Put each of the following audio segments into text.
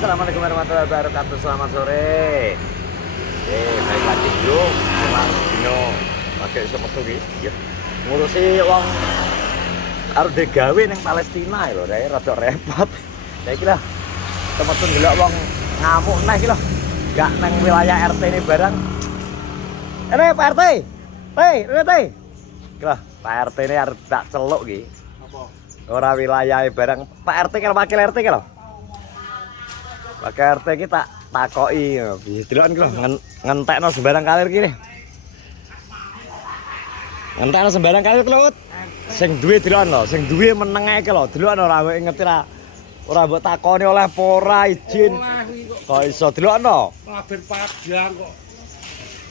Assalamualaikum warahmatullahi wabarakatuh. Selamat sore. Balik lagi dulu sama Dino. Pakai iso metu iki. Ya. Ngurusi wong arep digawe ning Palestina lho, rada repot. Ya iki lah. Temen-temen ndelok wong ngamuk neh iki lho. Gak nang wilayah RT ini barang. Ini Pak RT. RT. Iki lho, Pak RT ini arep tak celuk iki. Apa? Ora wilayah barang. Pak RT karo wakil RT ki lho. Wakil RT ki tak takoki, piye deloken ki lho ngentekno sembarang kalir ki. Ngentekno sembarang kalir ki lho. Sing duwe deloken lho, sing duwe menenge ki lho. Deloken ora ngerti ra. Ora mbok takoni oleh apa ora izin. Kok iso deloken lho. Kabeh Padang kok.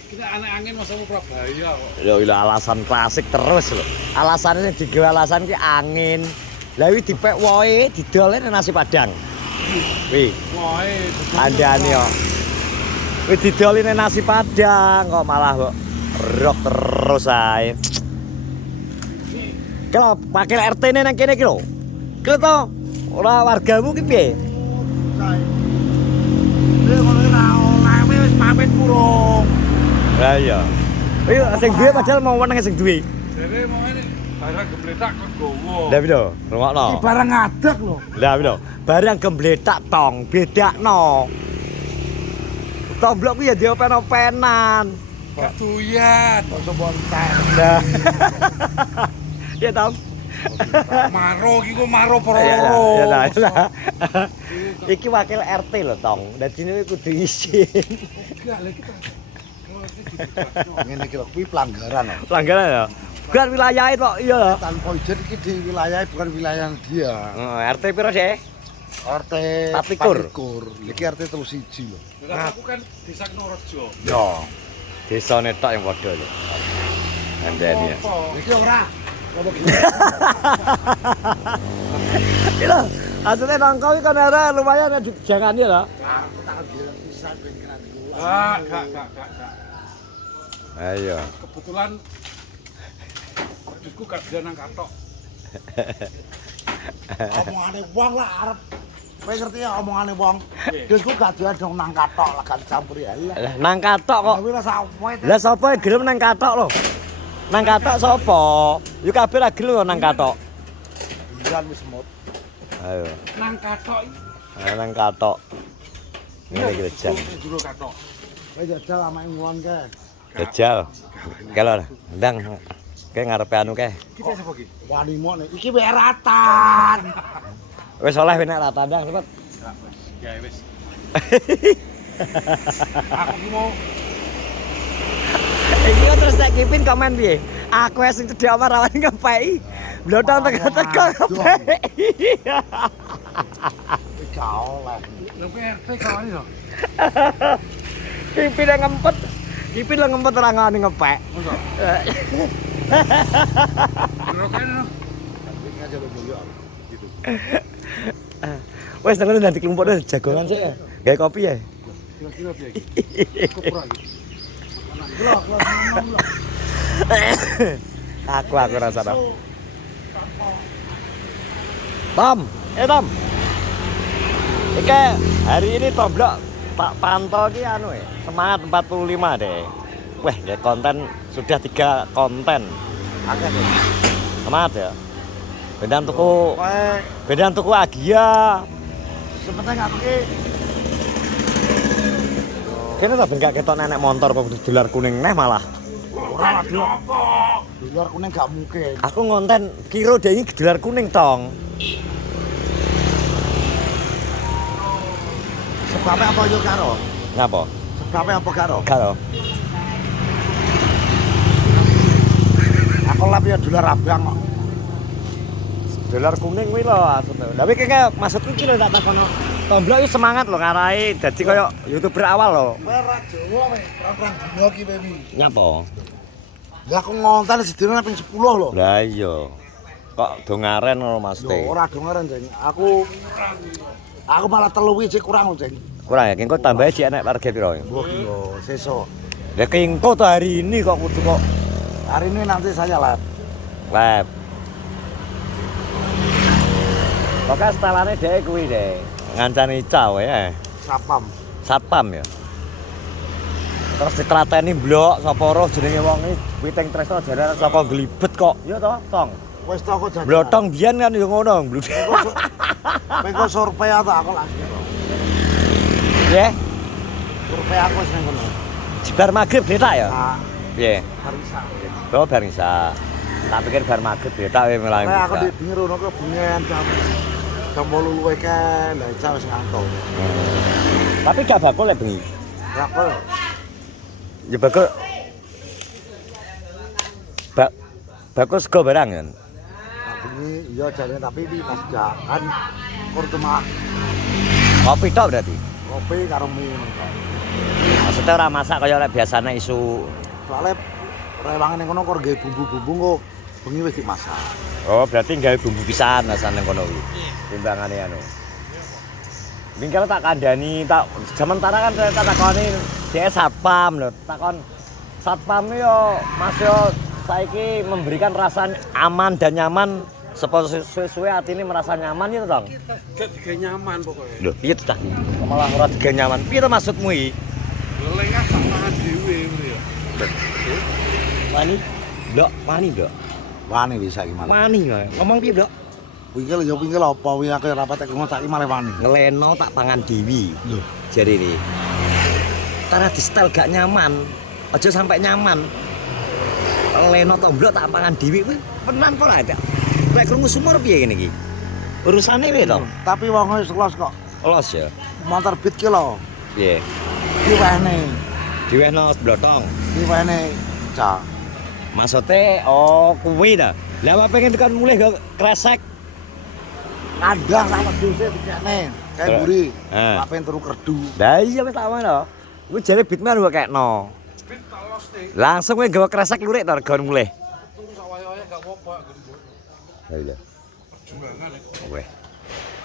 Kita aneh angin masa mau Surabaya kok. Lho alasan klasik terus lho. Alasane sing digawe alasan ki angin. Lah iki dipek wohe didol nasi Padang. Wih, Wohe andane yo. Wis didoline nasi Padang kok malah kok rok terus ae. Kalau wakil RT ne nang kene iki lho. Ki to ora wargamu ki piye? ngono ora oleh wis pamit burung. Lah iya. Iya sing duwe padahal mau meneng sing duwe. Jare mau ini barang gebletak kok gowo. Lah piro? Rungokno. Iki barang ngadeg lho. Lah piro? Barang gembletak tong, bedakno. Tomblok ku ya diopen-openan. Gak doyan. Basa bonten. Lah. Ya Tom. Maro iki kok maro pro. Ya lah. Iki wakil RT lho, Tong. Dadi ini kudu izin. Gak lek kita. Ngene iki lho kuwi pelanggaran lho. Pelanggaran ya. Bukan wilayah itu kok, iya lho. Tanpa izin iki di wilayah bukan wilayah dia. RT piro sih? RT 24. Iki RT 31 lho. Aku kan desa Knorejo. Yo. Desane tok yang padha lho. Andani ya. Iki ora. Apa iki? Iya. Asline nongkrong iki kan ora lumayan dijangani lho. Aku tak bilang pisan ben kena dulu. Gak. Ayo. Kebetulan Dusku gak bisa nang katok. Omongane wong lah arep. Kowe ngerti ya omongane wong. Piye? Desku gak doyan dong nang katok lah gak dicampuri ya. Lah nang katok kok. Tapi lah sawe. Lah sapa yang gelem nang katok lho? Nang katok sapa? Yo kabeh ra gelem kok nang katok. Bijan wis semut. Ayo. Nang katok iki. Ayo nang katok. Ngene iki jam. Jero katok. Kowe jajal amake ngulon ke. Jajal. Kalau ndang kayak ngarepe anu kae. Kita sapa iki? Wanimo nih. Iki wae ratan. Wis oleh nek ra tandang cepet. Ya wis. Aku ki mau Iki kok terus nek kipin komen piye? Aku sing cedhak omah rawan ngepeki. Blotong teko-teko ngepeki. Iki gak oleh. lho RT kawan lho. Kipin yang ngempet. Kipin lah ngempet ora ngani ngepek. Mosok. Jero kene. Ini aja lo dulu gitu. Wes nang nanti kelompok jagongan sih. Gawe kopi ya. Kira-kira piye iki? Cukup ora iki? Blok ngomong blok. Aku rasa dah. Tom, Tom. Iki hari ini Tomblok tak pantau ki anu semangat 45 deh. Wah, ya konten sudah 3 konten. Akeh sih. Semangat ya. Bedan tuku Agia. Sebenarnya nggak pakai. Kene ta ben gak ketok nenek motor kok dolar kuning neh malah. Ora lah dolar kuning gak mungkin. Aku ngonten kira dhewe iki dolar kuning tong. Sebabnya apa yo karo? Ngapa? Sebabnya apa karo? Karo. Aku lap ya dolar abang kok. Dolar kuning kuwi lho maksudnya. Tapi kayak maksudku iki lho tak takono. Tomblok iki semangat lho ngarai dadi koyo YouTuber awal lho. Merah Jawa weh, perang dino ki baby. Nyapa? Lah aku ngonten sedina ping 10 lho. Lah iya. Kok do ngaren ngono Yo maksudnya. ora dongeren, Jeng. Aku malah telu iki kurang, Jeng. Kurang ya, kengko tambah sik enek target piro? Mbok yo sesuk. Lah kengko to hari ini kok kudu kok Hari ini nanti saya lab. lab. Pokoknya setelannya deh kuwi deh. ngancani cawe ya. Sapam. Satpam ya. Terus ditrateni blok sapa roh jenenge wong iki Witing Tresna jarane saka glibet kok. Ya toh, Tong. Wis to aku jajan. Blotong biyen kan ya ngono, bluk. Mengko survei ta aku lagi. Nggih. Survei aku wis nang kono. Bar magrib bletak ya? Nah, Piye? Harisa. Oh, bar isa. Tak pikir bar magrib bletak wae melang. Nah, aku di pinggir rono ke bengen jam 8 luwe ke lah jam wis ngantuk. Tapi gak bakul lek bengi. Bakul. Ya bakul. Bakul sego barang kan. Nah, bengi iya jane tapi iki pas kan kur cuma Kopi tok berarti. kopi karo mie. Maksudnya ora masak kaya lek biasane isu. Soale rewangan ning kono kur nggawe bumbu-bumbu kok bengi wis dimasak. Oh, berarti gawe bumbu pisan asan nang kono kuwi. Timbangane anu. Mingkel tak kandhani, tak sementara kan saya tak takoni dhek satpam lho. Takon satpam yo Mas yo saiki memberikan rasa aman dan nyaman sesuai atine merasa nyaman itu, Tong. Gak digawe nyaman pokoknya. Lho, piye to, Cah? Malah ora digawe nyaman. Piye to maksudmu iki? Lengah tak mangan dhewe ngono ya. Wani? Ndok, wani, Ndok. Wani wis saiki malah. Wani wae. Ngomong piye, Ndok? Pinggil ya pinggil apa wingi aku rapat ek ngono saiki malah wani. Ngeleno tak pangan dewi. Lho, Jari ini. Karena di setel gak nyaman. Aja sampai nyaman. Leno tomblok tak pangan dewi kuwi penan apa ora? Lek krungu sumur piye ngene iki? Urusane piye to? tapi wong wis los kok. Los ya. Motor beat ki lho. Piye? Diwehne. Diwehno blotong. Diwehne ca. Maksude oh kuwi ta. Lah apa pengen tekan mulih gak kresek? Kadang sama duse dikene. Kayak buri. Apen turu kerdu. Lah iya wis tak ngono. Kuwi jare bitman kok kekno. Bit tak los nih. Langsung kowe gawa kresek lurik to regon mulih. Tunggu sak wayahe gak apa-apa gendut. Lah iya. Perjuangan itu. Weh.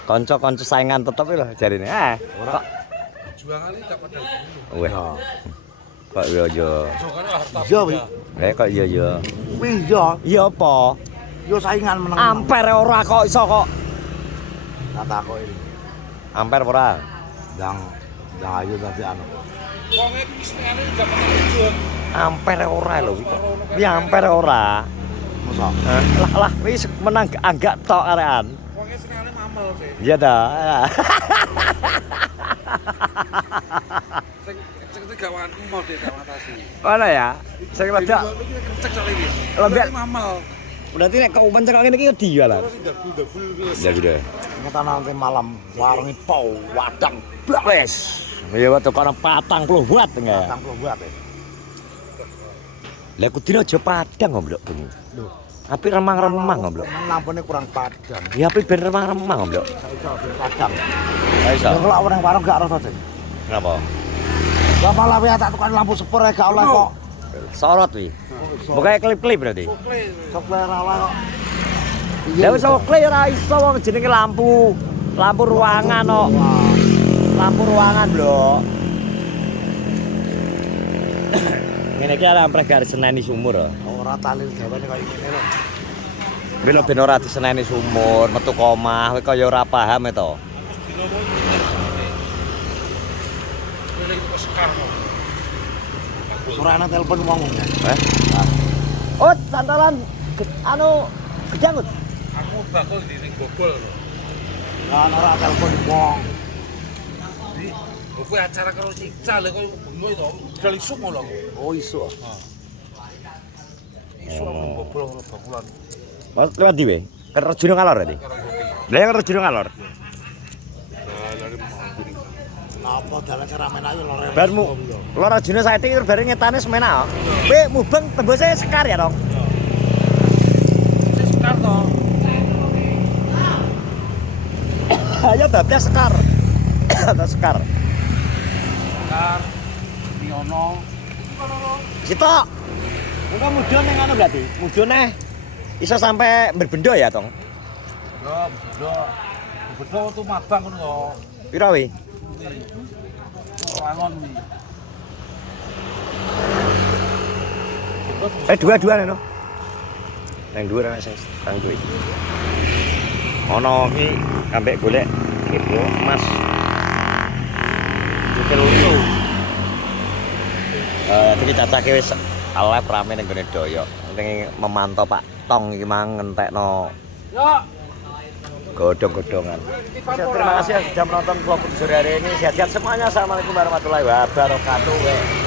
Kanca-kanca saingan tetep lho jarine. Kok Perjuangan ini gak pada dulu. weh. Ya. Kok iya yo. Perjuangan harta. Iya, Wi. Kok iya yo. Wis yo, Iya apa? yo saingan meneng. Ampere ora kok iso kok. Kata kok ini. Ampere ora. Ndang ayo dadi anu. Wong iki senengane gak pada tujuan. Ampere ora lho iki kok. Piye ampere ora? Masa? Lah wis menang anggak tok arean. Wong iki senengane mamel sih. Iya ta. Sing gawanku mau ditawatasi. Mana ya? Sing rada Iki kenceng soal iki. Lembek. Mamel. berarti nek kau pancen kok ngene iki dia lah. Terus ndabul-ndabul terus. Ya gitu. Kita nanti malam warungi pau wadang Wes. Ya waktu kono 40 watt enggak ya? 80 buat ya. Lah kudune aja padang ngomblok bengi. Lho, Api remang-remang ngomblok. lampune kurang padang. Ya api ben remang-remang ngomblok. Iso ben padang. Ha iso. Lho kalau orang warung gak rasa sih. Kenapa? Lah malah ya tak tukang lampu sepur ae gak oleh kok. Sorot wi. Bukae klip-klip berarti. Sok oleh kok. Lah wis klip ora iso wong jenenge lampu. Lampu ruangan kok. Lampu ruangan, Blok. Ngene iki arep ampreh garis seneni sumur. Ora talil gawane kaya ngene lho. Bela ben ora diseneni sumur, metu komah, kowe kaya ora paham to. Ini kok sekarang. Surane telepon wong ya. Oh, santalan anu kejangut. Aku bakul di ring bobol. Lah ora telepon wong. Di kowe acara karo Cica lho kowe bengo to. Dal isuk ngono aku. Oh iso. Isuk aku ning bobol ngono bakulan Mas lewat di we. Kan Rejino ngalor tadi. karo kopi. Lah yang Rejino ngalor. Dari mau. Napa dalan ramen ayo lore. Barmu lor Rejino saiki bareng ngetane semena. Kowe mubeng tembuse sekar ya, Dong. Sing sekar to. Ayo bablas sekar. Ada sekar. Sekar. Miono. Sitok. Engko mudhun ning anu berarti. Mudhune iso sampai berbendo ya, Tong. Ya, bedo tuh mabang ngono to. Pira wi? Wangon wi. Dua-dua no. Nang dhuwur ana sing kang duwe. Ono iki ambek golek Iki Bro, Mas. Cuci lucu. Iki cacake wis live rame ning gone doyok. Penting memantau Pak Tong iki mang ngentekno godong-godongan. Terima kasih sudah menonton vlog sore hari ini. Sehat-sehat semuanya. Assalamualaikum warahmatullahi wabarakatuh.